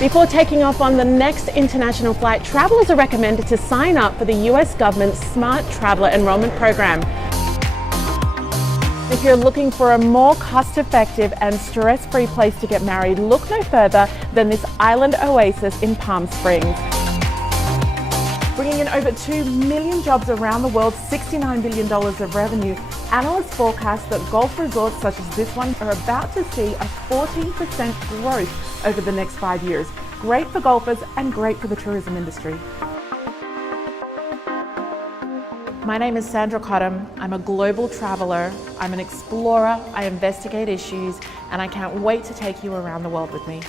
Before taking off on the next international flight, travelers are recommended to sign up for the US government's Smart Traveler Enrollment Program. If you're looking for a more cost-effective and stress-free place to get married, look no further than this island oasis in Palm Springs. Bringing in over 2 million jobs around the world, $69 billion of revenue, analysts forecast that golf resorts such as this one are about to see a 14% growth over the next 5 years. Great for golfers and great for the tourism industry. My name is Sandra McLemore. I'm a global traveler. I'm an explorer. I investigate issues, and I can't wait to take you around the world with me.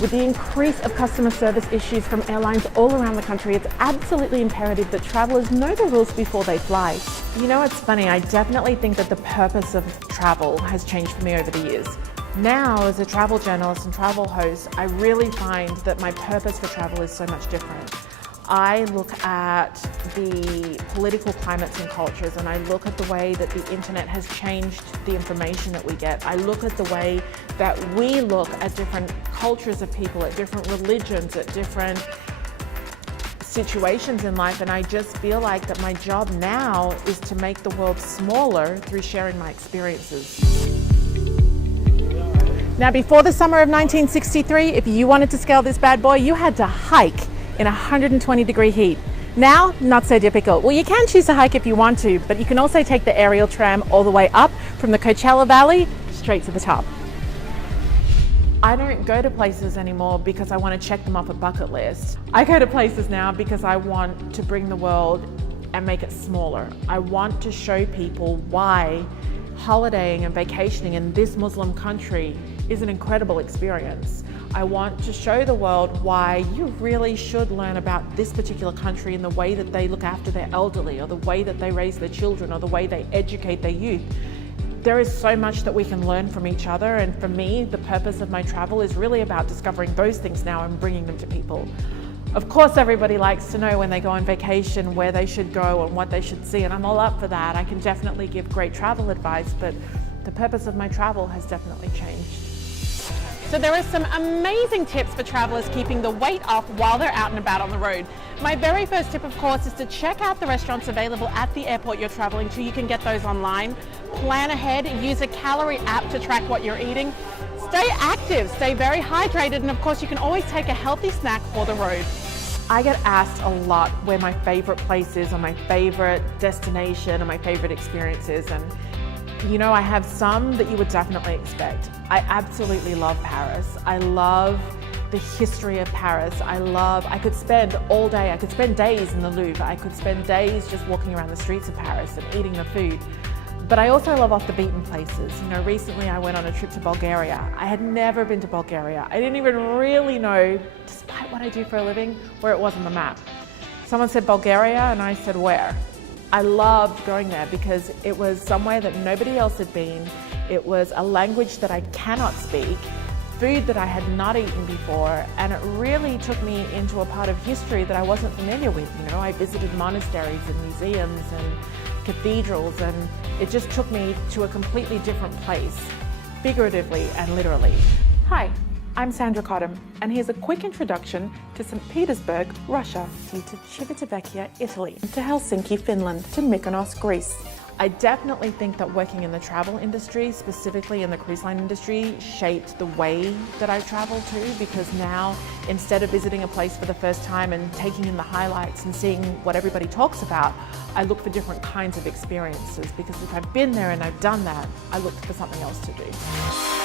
With the increase of customer service issues from airlines all around the country, it's absolutely imperative that travelers know the rules before they fly. You know, it's funny, I definitely think that the purpose of travel has changed for me over the years. Now, as a travel journalist and travel host, I really find that my purpose for travel is so much different. I look at the political climates and cultures, and I look at the way that the internet has changed the information that we get. I look at the way that we look at different cultures of people, at different religions, at different situations in life, and I just feel like that my job now is to make the world smaller through sharing my experiences. Now, before the summer of 1963, if you wanted to scale this bad boy, you had to hike in 120-degree heat. Now, not so difficult. Well, you can choose to hike if you want to, but you can also take the aerial tram all the way up from the Coachella Valley straight to the top. I don't go to places anymore because I want to check them off a bucket list. I go to places now because I want to bring the world and make it smaller. I want to show people why holidaying and vacationing in this Muslim country is an incredible experience. I want to show the world why you really should learn about this particular country and the way that they look after their elderly, or the way that they raise their children, or the way they educate their youth. There is so much that we can learn from each other, and for me, the purpose of my travel is really about discovering those things now and bringing them to people. Of course, everybody likes to know when they go on vacation where they should go and what they should see, and I'm all up for that. I can definitely give great travel advice, but the purpose of my travel has definitely changed. So there are some amazing tips for travelers keeping the weight off while they're out and about on the road. My very first tip, of course, is to check out the restaurants available at the airport you're traveling to. You can get those online. Plan ahead, use a calorie app to track what you're eating. Stay active, stay very hydrated, and of course you can always take a healthy snack for the road. I get asked a lot where my favorite place is, or my favorite destination, or my favorite experience is, and you know, I have some that you would definitely expect. I absolutely love Paris. I love the history of Paris. I could spend all day, I could spend days in the Louvre. I could spend days just walking around the streets of Paris and eating the food. But I also love off the beaten places. You know, recently I went on a trip to Bulgaria. I had never been to Bulgaria. I didn't even really know, despite what I do for a living, where it was on the map. Someone said Bulgaria, and I said where? I loved going there because it was somewhere that nobody else had been. It was a language that I cannot speak, food that I had not eaten before, and it really took me into a part of history that I wasn't familiar with. You know, I visited monasteries and museums and cathedrals, and it just took me to a completely different place, figuratively and literally. Hi, I'm Sandra McLemore, and here's a quick introduction to St. Petersburg, Russia, to Civitavecchia, Italy, to Helsinki, Finland, to Mykonos, Greece. I definitely think that working in the travel industry, specifically in the cruise line industry, shaped the way that I travel too, because now, instead of visiting a place for the first time and taking in the highlights and seeing what everybody talks about, I look for different kinds of experiences, because if I've been there and I've done that, I look for something else to do.